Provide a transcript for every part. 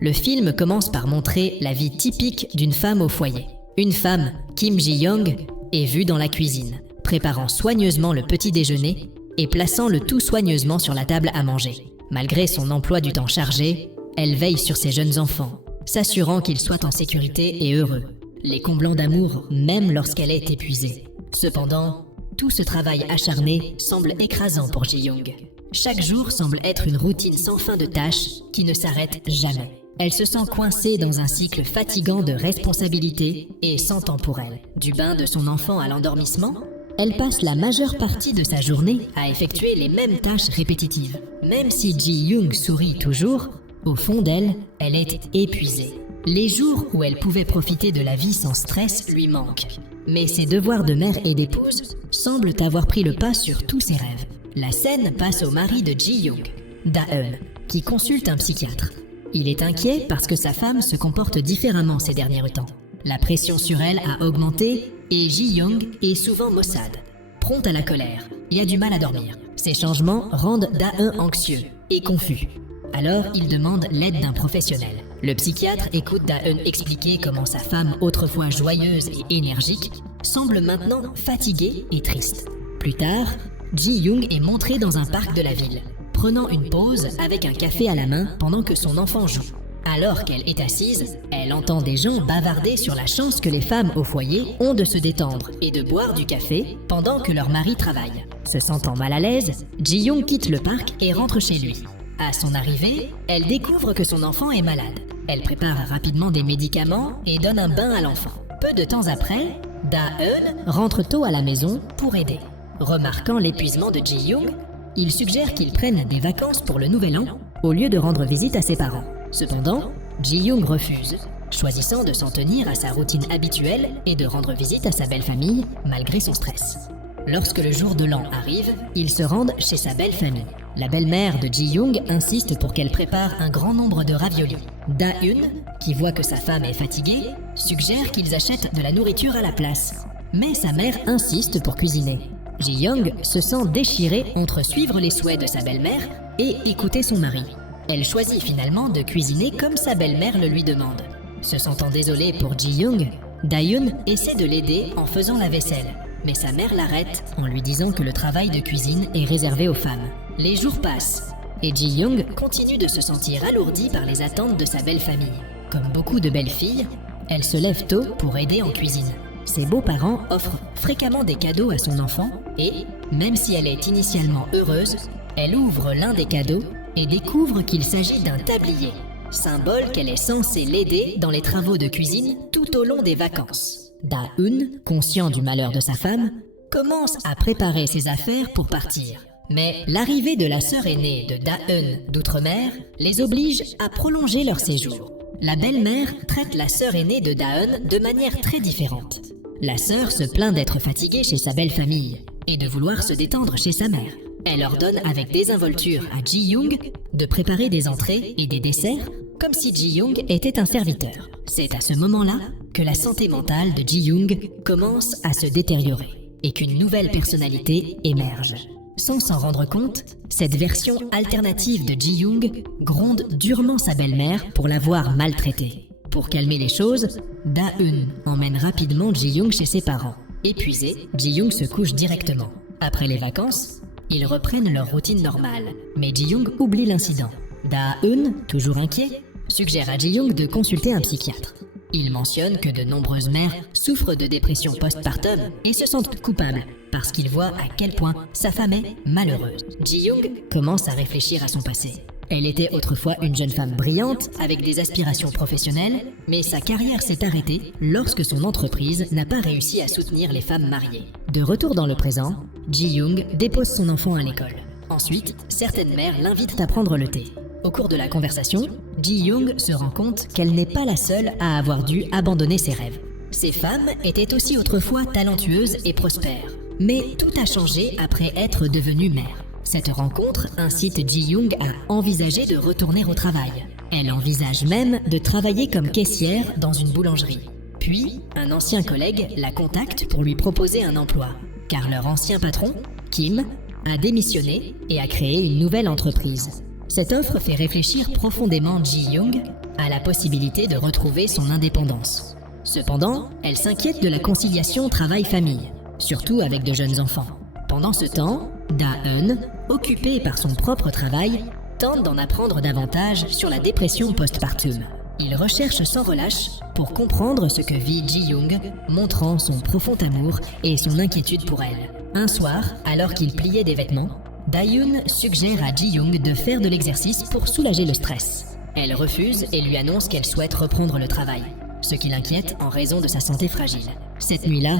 Le film commence par montrer la vie typique d'une femme au foyer. Une femme, Kim Ji-young, est vue dans la cuisine, préparant soigneusement le petit déjeuner et plaçant le tout soigneusement sur la table à manger. Malgré son emploi du temps chargé, elle veille sur ses jeunes enfants, s'assurant qu'ils soient en sécurité et heureux, les comblant d'amour même lorsqu'elle est épuisée. Cependant, tout ce travail acharné semble écrasant pour Ji-young. Chaque jour semble être une routine sans fin de tâches qui ne s'arrête jamais. Elle se sent coincée dans un cycle fatigant de responsabilités et sans temps pour elle. Du bain de son enfant à l'endormissement, elle passe la majeure partie de sa journée à effectuer les mêmes tâches répétitives. Même si Ji-young sourit toujours, au fond d'elle, elle est épuisée. Les jours où elle pouvait profiter de la vie sans stress lui manquent. Mais ses devoirs de mère et d'épouse semblent avoir pris le pas sur tous ses rêves. La scène passe au mari de Ji-young, Da-eun, qui consulte un psychiatre. Il est inquiet parce que sa femme se comporte différemment ces derniers temps. La pression sur elle a augmenté et Ji-young est souvent maussade, prompte à la colère et a du mal à dormir. Ces changements rendent Da-eun anxieux et confus. Alors, il demande l'aide d'un professionnel. Le psychiatre écoute Da-eun expliquer comment sa femme, autrefois joyeuse et énergique, semble maintenant fatiguée et triste. Plus tard, Ji-young est montrée dans un parc de la ville, prenant une pause avec un café à la main pendant que son enfant joue. Alors qu'elle est assise, elle entend des gens bavarder sur la chance que les femmes au foyer ont de se détendre et de boire du café pendant que leur mari travaille. Se sentant mal à l'aise, Ji-young quitte le parc et rentre chez lui. À son arrivée, elle découvre que son enfant est malade. Elle prépare rapidement des médicaments et donne un bain à l'enfant. Peu de temps après, Da-eun rentre tôt à la maison pour aider. Remarquant l'épuisement de Ji-young, il suggère qu'il prenne des vacances pour le nouvel an au lieu de rendre visite à ses parents. Cependant, Ji-young refuse, choisissant de s'en tenir à sa routine habituelle et de rendre visite à sa belle-famille malgré son stress. Lorsque le jour de l'an arrive, ils se rendent chez sa belle-famille. La belle-mère de Ji-young insiste pour qu'elle prépare un grand nombre de raviolis. Da-eun, qui voit que sa femme est fatiguée, suggère qu'ils achètent de la nourriture à la place. Mais sa mère insiste pour cuisiner. Ji-young se sent déchirée entre suivre les souhaits de sa belle-mère et écouter son mari. Elle choisit finalement de cuisiner comme sa belle-mère le lui demande. Se sentant désolée pour Ji-young, Da-eun essaie de l'aider en faisant la vaisselle. Mais sa mère l'arrête en lui disant que le travail de cuisine est réservé aux femmes. Les jours passent et Ji-young continue de se sentir alourdie par les attentes de sa belle famille. Comme beaucoup de belles filles, elle se lève tôt pour aider en cuisine. Ses beaux-parents offrent fréquemment des cadeaux à son enfant et, même si elle est initialement heureuse, elle ouvre l'un des cadeaux et découvre qu'il s'agit d'un tablier, symbole qu'elle est censée l'aider dans les travaux de cuisine tout au long des vacances. Da-eun, conscient du malheur de sa femme, commence à préparer ses affaires pour partir. Mais l'arrivée de la sœur aînée de Da-eun d'outre-mer les oblige à prolonger leur séjour. La belle-mère traite la sœur aînée de Da-eun de manière très différente. La sœur se plaint d'être fatiguée chez sa belle-famille et de vouloir se détendre chez sa mère. Elle ordonne avec désinvolture à Ji-young de préparer des entrées et des desserts comme si Ji-young était un serviteur. C'est à ce moment-là que la santé mentale de Ji-young commence à se détériorer et qu'une nouvelle personnalité émerge. Sans s'en rendre compte, cette version alternative de Ji-young gronde durement sa belle-mère pour l'avoir maltraitée. Pour calmer les choses, Da-eun emmène rapidement Ji-young chez ses parents. Épuisé, Ji-young se couche directement. Après les vacances, ils reprennent leur routine normale, mais Ji-young oublie l'incident. Da-eun, toujours inquiet, suggère à Ji-young de consulter un psychiatre. Il mentionne que de nombreuses mères souffrent de dépression postpartum et se sentent coupables parce qu'il voit à quel point sa femme est malheureuse. Ji-young commence à réfléchir à son passé. Elle était autrefois une jeune femme brillante avec des aspirations professionnelles, mais sa carrière s'est arrêtée lorsque son entreprise n'a pas réussi à soutenir les femmes mariées. De retour dans le présent, Ji-young dépose son enfant à l'école. Ensuite, certaines mères l'invitent à prendre le thé. Au cours de la conversation, Ji-young se rend compte qu'elle n'est pas la seule à avoir dû abandonner ses rêves. Ces femmes étaient aussi autrefois talentueuses et prospères. Mais tout a changé après être devenue mère. Cette rencontre incite Ji-young à envisager de retourner au travail. Elle envisage même de travailler comme caissière dans une boulangerie. Puis, un ancien collègue la contacte pour lui proposer un emploi, car leur ancien patron, Kim, a démissionné et a créé une nouvelle entreprise. Cette offre fait réfléchir profondément Ji-young à la possibilité de retrouver son indépendance. Cependant, elle s'inquiète de la conciliation travail-famille, surtout avec de jeunes enfants. Pendant ce temps, Da-eun, occupé par son propre travail, tente d'en apprendre davantage sur la dépression postpartum. Il recherche sans relâche pour comprendre ce que vit Ji-young, montrant son profond amour et son inquiétude pour elle. Un soir, alors qu'il pliait des vêtements, Da-eun suggère à Ji-young de faire de l'exercice pour soulager le stress. Elle refuse et lui annonce qu'elle souhaite reprendre le travail, ce qui l'inquiète en raison de sa santé fragile. Cette nuit-là,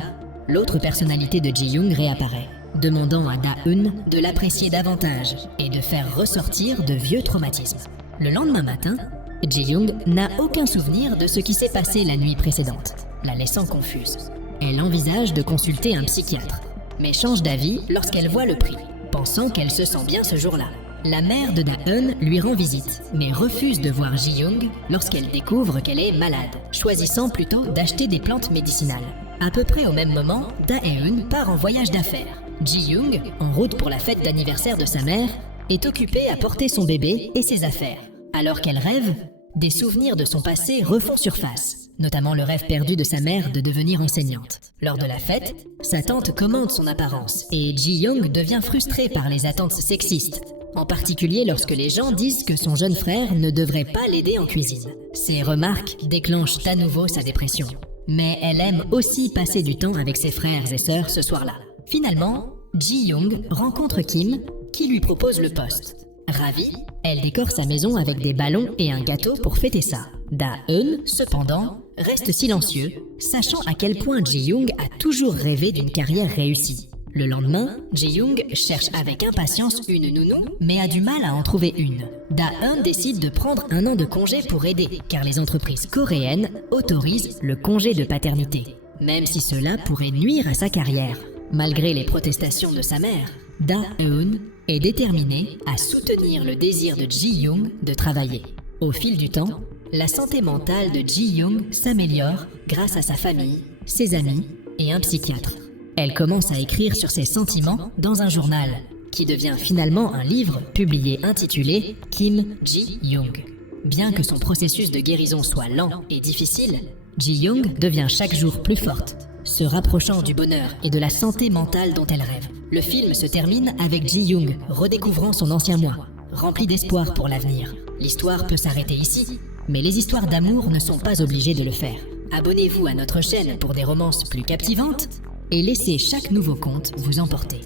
l'autre personnalité de Ji-young réapparaît, demandant à Da-eun de l'apprécier davantage et de faire ressortir de vieux traumatismes. Le lendemain matin, Ji-young n'a aucun souvenir de ce qui s'est passé la nuit précédente, la laissant confuse. Elle envisage de consulter un psychiatre, mais change d'avis lorsqu'elle voit le prix, pensant qu'elle se sent bien ce jour-là. La mère de Da-eun lui rend visite, mais refuse de voir Ji-young lorsqu'elle découvre qu'elle est malade, choisissant plutôt d'acheter des plantes médicinales. À peu près au même moment, Da-eun part en voyage d'affaires. Ji-young, en route pour la fête d'anniversaire de sa mère, est occupée à porter son bébé et ses affaires. Alors qu'elle rêve, des souvenirs de son passé refont surface, notamment le rêve perdu de sa mère de devenir enseignante. Lors de la fête, sa tante commande son apparence et Ji-young devient frustrée par les attentes sexistes, en particulier lorsque les gens disent que son jeune frère ne devrait pas l'aider en cuisine. Ces remarques déclenchent à nouveau sa dépression. Mais elle aime aussi passer du temps avec ses frères et sœurs ce soir-là. Finalement, Ji-young rencontre Kim, qui lui propose le poste. Ravie, elle décore sa maison avec des ballons et un gâteau pour fêter ça. Da-eun, cependant, reste silencieux, sachant à quel point Ji-young a toujours rêvé d'une carrière réussie. Le lendemain, Ji-young cherche avec impatience une nounou, mais a du mal à en trouver une. Da-eun décide de prendre 1 an de congé pour aider, car les entreprises coréennes autorisent le congé de paternité, même si cela pourrait nuire à sa carrière. Malgré les protestations de sa mère, Da-eun est déterminée à soutenir le désir de Ji-young de travailler. Au fil du temps, la santé mentale de Ji-young s'améliore grâce à sa famille, ses amis et un psychiatre. Elle commence à écrire sur ses sentiments dans un journal, qui devient finalement un livre publié intitulé Kim Ji-young. Bien que son processus de guérison soit lent et difficile, Ji-young devient chaque jour plus forte, se rapprochant du bonheur et de la santé mentale dont elle rêve. Le film se termine avec Ji-young redécouvrant son ancien moi, rempli d'espoir pour l'avenir. L'histoire peut s'arrêter ici, mais les histoires d'amour ne sont pas obligées de le faire. Abonnez-vous à notre chaîne pour des romances plus captivantes et laissez chaque nouveau conte vous emporter.